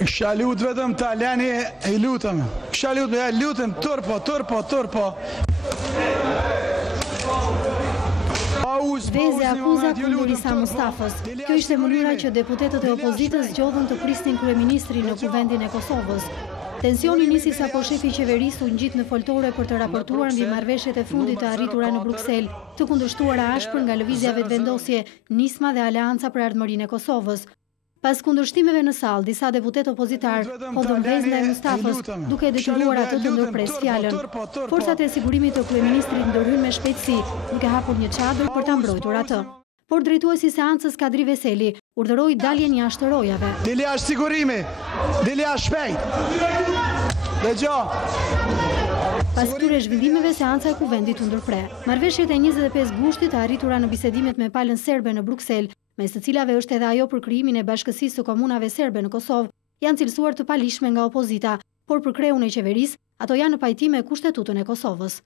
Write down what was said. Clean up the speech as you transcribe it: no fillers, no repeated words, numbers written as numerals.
Kisha lut vetëm ta leni, i lutëm. Kisha lutëm, turpo. Veze akuza kundër Isa Mustafës. Kjo ishte mënyra që deputetët e opozitës zgjodhën të prisnin kryeministrin në kuvendin e Kosovës. Tensioni nisi sapo shefi i qeverisë u ngjit në foltore për të raportuar mbi marrëveshjet e fundit të arritura në Bruksel, të kundërshtuara ashpër nga lëvizja vetëvendosje, nisma dhe aleanca për ardhmërinë e Kosovës. Pas kundërshtimeve në sallë, disa deputet opozitar hodhën vezë ndaj Mustafës, duke detyruar atë të ndërpres fjalën. Forcat e sigurimit të kryeministrit ndërhyn me shpejtësi, duke hapur një çadër për ta mbrojtur atë. Por drejtuesi i seancës Kadri Veseli urdhëroi daljen jashtë rojave. Dili jashtë sigurimi, dili jashtë shpejt. Dëgjoj. Pas këtyre zhvillimeve, seanca e kuvendit u ndërpre. Marrëveshjet e 25 gushtit të arritura në bisedimet me palën serbe në Bruksel, mes të cilave është edhe ajo për krijimin e bashkësisë së komunave serbe në Kosovë, janë cilësuar të palishme nga opozita, por për kreun e qeverisë, ato janë në pajtim me Kushtetutën e Kosovës.